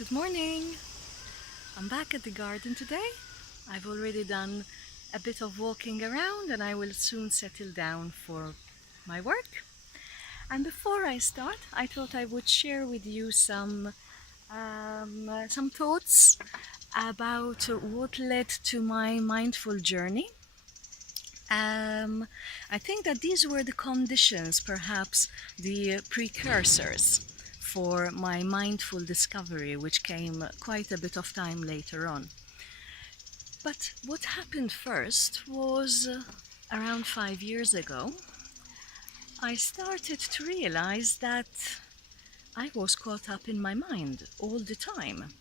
Good morning. I'm back at the garden today. I've already done a bit of walking around and I will soon settle down for my work. And before I start, I thought I would share with you some thoughts about what led to my mindful journey. I think that these were the conditions, perhaps the precursors for my mindful discovery, which came quite a bit of time later on. But what happened first was around 5 years ago. I started to realize that I was caught up in my mind all the time.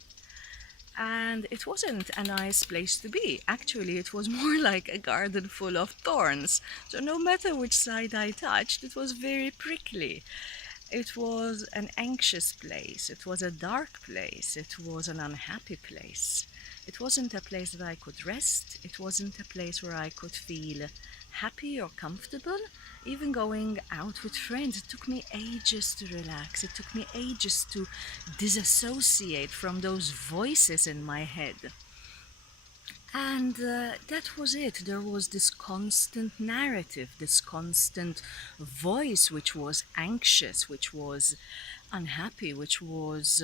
And it wasn't a nice place to be. Actually, it was more like a garden full of thorns. So no matter which side I touched, it was very prickly. It was an anxious place. It was a dark place. It was an unhappy place. It wasn't a place that I could rest. It wasn't a place where I could feel happy or comfortable. Even going out with friends, it took me ages to relax. It took me ages to disassociate from those voices in my head. And that was it. There was this constant narrative, this constant voice which was anxious, which was unhappy, which was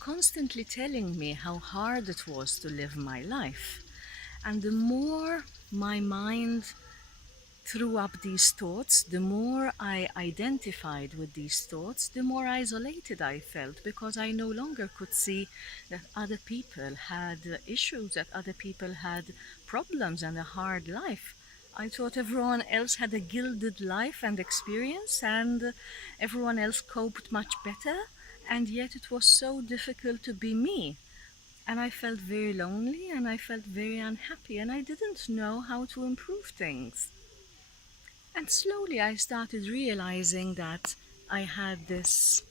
constantly telling me how hard it was to live my life. And the more my mind threw up these thoughts, the more I identified with these thoughts, the more isolated I felt, because I no longer could see that other people had issues, that other people had problems and a hard life. I thought everyone else had a gilded life and experience, and everyone else coped much better, and yet it was so difficult to be me. And I felt very lonely and I felt very unhappy, and I didn't know how to improve things. And slowly I started realizing that I had this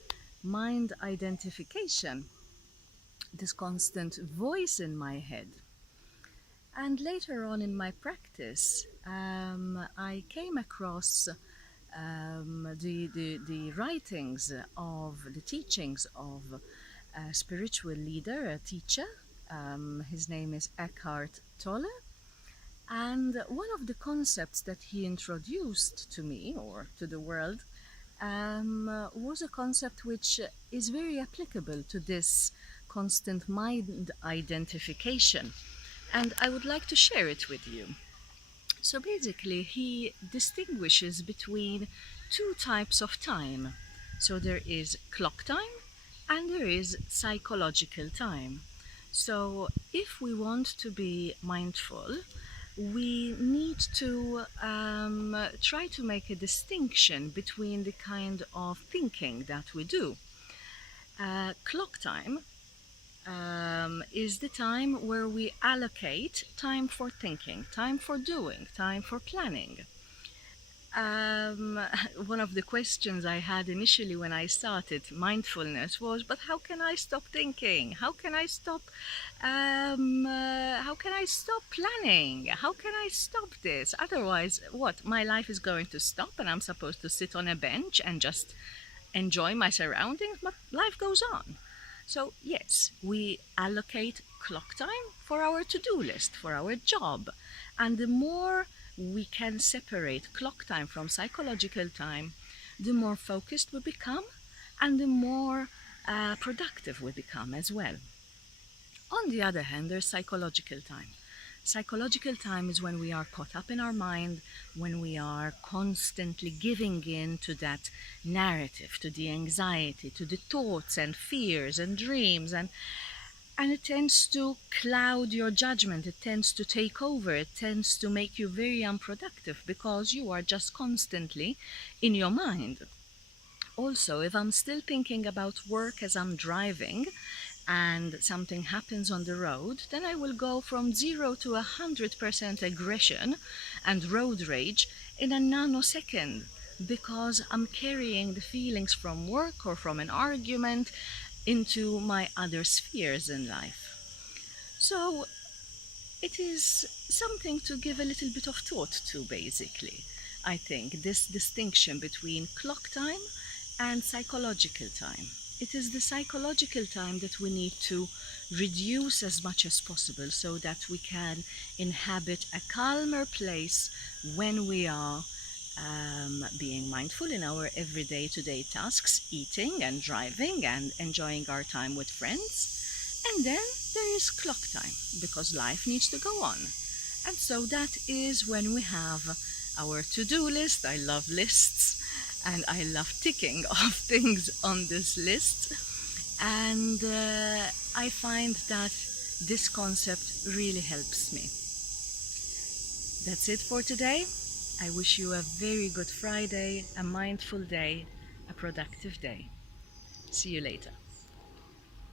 mind identification, this constant voice in my head. And later on in my practice, I came across the writings of the teachings of a spiritual leader, a teacher. His name is Eckhart Tolle. And one of the concepts that he introduced to me or to the world was a concept which is very applicable to this constant mind identification. And I would like to share it with you. So basically, he distinguishes between two types of time. So there is clock time and there is psychological time. So if we want to be mindful, we need to try to make a distinction between the kind of thinking that we do. Clock time is the time where we allocate time for thinking, time for doing, time for planning. Um, One of the questions I had initially when I started mindfulness was, but how can I stop thinking? How can I stop? How can I stop planning? How can I stop this? Otherwise, what? My life is going to stop, and I'm supposed to sit on a bench and just enjoy my surroundings. But life goes on. So yes, we allocate clock time for our to-do list, for our job, and the more we can separate clock time from psychological time, the more focused we become and the more productive we become as well. On the other hand, there's psychological time. Psychological time is when we are caught up in our mind, when we are constantly giving in to that narrative, to the anxiety, to the thoughts and fears and dreams, and it tends to cloud your judgment. It tends to take over. It tends to make you very unproductive because you are just constantly in your mind. Also, if I'm still thinking about work as I'm driving and something happens on the road, then I will go from 0 to 100% aggression and road rage in a nanosecond, because I'm carrying the feelings from work or from an argument into my other spheres in life. So it is something to give a little bit of thought to, basically. I think this distinction between clock time and psychological time. it is the psychological time that we need to reduce as much as possible so that we can inhabit a calmer place when we are being mindful in our everyday to-day tasks, eating and driving and enjoying our time with friends. And then there is clock time because life needs to go on. And so that is when we have our to-do list. I love lists and I love ticking off things on this list. And I find that this concept really helps me. That's it for today. I wish you a very good Friday, a mindful day, a productive day. See you later.